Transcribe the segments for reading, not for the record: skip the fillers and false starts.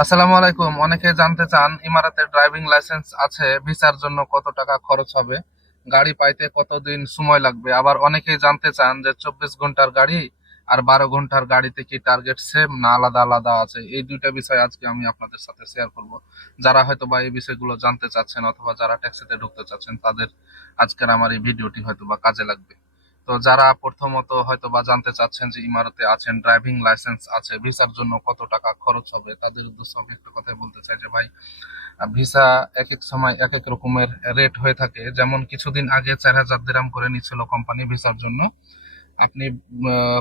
আসসালামু আলাইকুম। অনেকে জানতে চান ইমারাতের ড্রাইভিং লাইসেন্স আছে, ভিসার জন্য কত টাকা খরচ হবে, গাড়ি পাইতে কতদিন সময় লাগবে। আবার অনেকেই জানতে চান যে 24 ঘন্টার গাড়ি আর 12 ঘন্টার গাড়িতে কি টার্গেট সেম না আলাদা আলাদা আছে। এই দুইটা বিষয় আজকে আমি আপনাদের সাথে শেয়ার করব। যারা হয়তো বা এই বিষয়গুলো জানতে চাচ্ছেন অথবা যারা ট্যাক্সিতে ঢুকতে চাচ্ছেন তাদের আজকের আমার এই ভিডিওটি হয়তো বা কাজে লাগবে। তো যারা প্রথমত হয়তো বা জানতে চাচ্ছেন যে ইমারতে আছেন, ড্রাইভিং লাইসেন্স আছে, ভিসার জন্য কত টাকা খরচ হবে, তাদের উদ্দেশ্যে আমি একটা কথা বলতে চাই যে ভাই, ভিসা এক এক সময় এক এক রকমের রেট হয়ে থাকে। যেমন কিছুদিন আগে 4,000 দিরহাম করে নিচ্ছিল কোম্পানি ভিসার জন্য। আপনি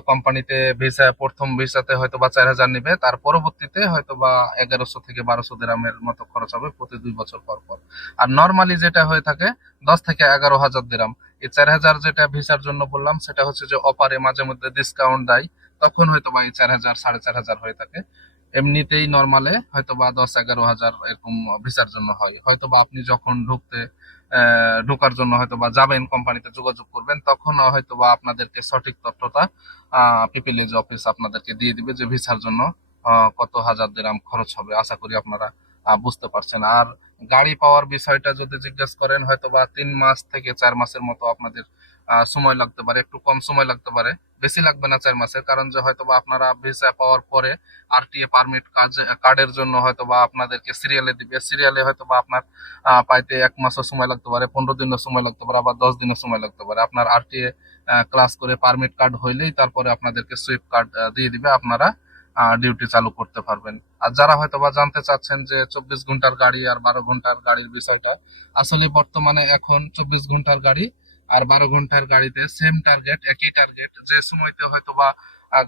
কোম্পানিতে ভিসা, প্রথম ভিসাতে হয়তো বা 4,000 নিবে, তার পরবর্তীতে হয়তো বা 1100 থেকে 1200 দিরহামের মতো খরচ হবে প্রতি 2 বছর পর পর। আর নর্মালি যেটা হয়ে থাকে 10 থেকে 11,000 দিরহাম। এই 4,000 যেটা ভিসার জন্য বললাম সেটা হচ্ছে যে অফারে মাঝে মধ্যে ডিসকাউন্ট দেয়, তখন হয়তো বা এই 4,000 4,500 হয়ে থাকে। এমনিতেই নর্মালে হয়তো বা 10-11 হাজার এরকম ভিসার জন্য হয়। হয়তো বা আপনি যখন ঢোকার জন্য হয়তো বা যাবেন, কোম্পানিতে যোগাযোগ করবেন, তখন হয়তো বা আপনাদেরকে সঠিক তথ্যটা পিপিএল অফিস আপনাদেরকে দিয়ে দিবে যে ভিসার জন্য কত হাজার দিরহাম খরচ হবে। আশা করি আপনারা বুঝতে পারছেন। আর গাড়ি পাওয়ার বিষয়টা যদি জিজ্ঞেস করেন, হয়তো বা 3 মাস থেকে 4 মাসের মতো আপনাদের সময় লাগতে পারে, একটু কম সময় লাগতে পারে, বেশি লাগবে না 4 মাসের। কারণ যে হয়তো বা আপনারা ভিসা পাওয়ার পরে আরটিএ পারমিট কার্ডের জন্য হয়তো বা আপনাদেরকে সিরিয়ালে দিবে, সিরিয়ালে হয়তো বা আপনার পাইতে 1 মাসও সময় লাগতে পারে, 15 দিনও সময় লাগতে পারে, আবার 10 দিনও সময় লাগতে পারে। আপনার আরটিএ ক্লাস করে পারমিট কার্ড হইলেই তারপরে আপনাদেরকে সুইপ কার্ড দিয়ে দিবে, আপনারা ডিউটি চালু করতে পারবেন। আর যারা হয়তো বা জানতে চাচ্ছেন যে 24 ঘন্টার গাড়ি আর 12 ঘন্টার গাড়ির বিষয়টা, আসলে বর্তমানে এখন 24 ঘন্টার গাড়ি আর 12 ঘন্টার গাড়িতে সেম টার্গেট, একই টার্গেট। যে সময়তে হয়তো বা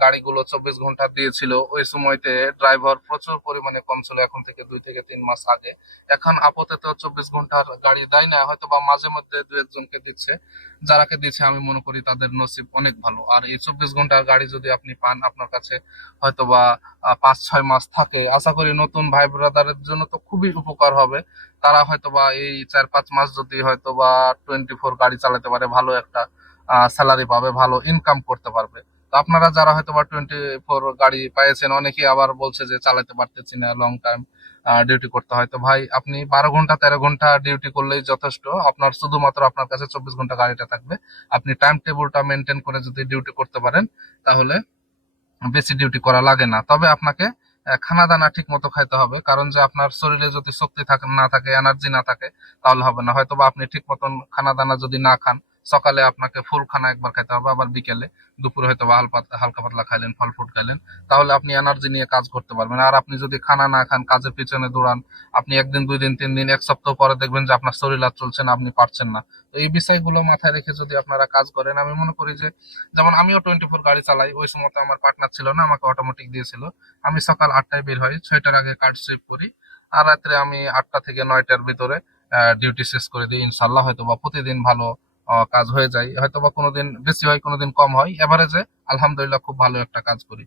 গাড়িগুলো 24 ঘন্টা দিয়েছিল ওই সময়তে ড্রাইভার প্রচুর পরিমাণে কম ছিল, এখন থেকে 2 থেকে 3 মাস আগে। এখন আপাতত 24 ঘন্টার গাড়ি দেয় না, হয়তো বা মাঝে মধ্যে দু একজনকে দিচ্ছে। যারাকে দিচ্ছে আমি মনে করি তাদের নসিব অনেক ভালো। আর এই 24 ঘন্টার গাড়ি যদি আপনি পান, আপনার কাছে হয়তো বা 5-6 মাস থাকে, আশা করি নতুন ভাই ব্রাদারের জন্য তো খুবই উপকার হবে। তারা হয়তো বা এই 4-5 মাস যদি হয়তো বা 24 গাড়ি চালাতে পারে, ভালো একটা স্যালারি পাবে, ভালো ইনকাম করতে পারবে। তো আপনারা যারা হয়তো বা 24 গাড়ি পেয়েছেন, অনেকেই আবার বলছে যে চালাতে পারতেছি না, লং টাইম ডিউটি করতে হয়। তো ভাই, আপনি 12 ঘন্টা 13 ঘন্টা ডিউটি করলেই যথেষ্ট। আপনার শুধুমাত্র আপনার কাছে 24 ঘন্টা গাড়িটা থাকবে। আপনি টাইম টেবিলটা মেনটেন করে যদি ডিউটি করতে পারেন, তাহলে বেশি ডিউটি করা লাগে না। তবে আপনাকে খানা দানা ঠিক মতো খাইতে হবে, কারণ যে আপনার শরীরে যদি শক্তি থাকে না থাকে, এনার্জি না থাকে, তাহলে হবে না। হয়তো বা আপনি ঠিক মতন খানা দানা যদি না খান, সকালে আপনাকে ফুল খানা একবার খাইতে হবে, আবার বিকেলে, দুপুরে হয়তো বা হালকা পাতলা খাইলেন, ফল ফ্রুট খাইলেন, তাহলে আপনি এনার্জি নিয়ে কাজ করতে পারবেন। আর আপনি যদি খানা না খান, কাজের পিছনে দৌড়ান, আপনি একদিন, 2 দিন, 3 দিন, 1 সপ্তাহ পরে দেখবেন যে আপনার শরীর আর চলছে না, আপনি পারছেন না। তো এই বিষয়গুলো মাথায় রেখে যদি আপনারা কাজ করেন, আমি মনে করি যে, যেমন আমিও 24 গাড়ি চালাই, ওই সময় তো আমার পার্টনার ছিল না, আমাকে অটোমেটিক দিয়েছিল। আমি সকাল 8টায় বের হই, 6টার আগে কার্ড সুইপ করি, আর রাত্রে আমি 8টা থেকে 9টার ভিতরে ডিউটি শেষ করে দিই। ইনশাল্লাহ হয়তো বা প্রতিদিন ভালো কাজ হয়ে যায়। হয়তো বা কোনোদিন বেশি হয়, কোনোদিন কম হয়, এভারেজে আলহামদুলিল্লাহ খুব ভালো একটা কাজ করি।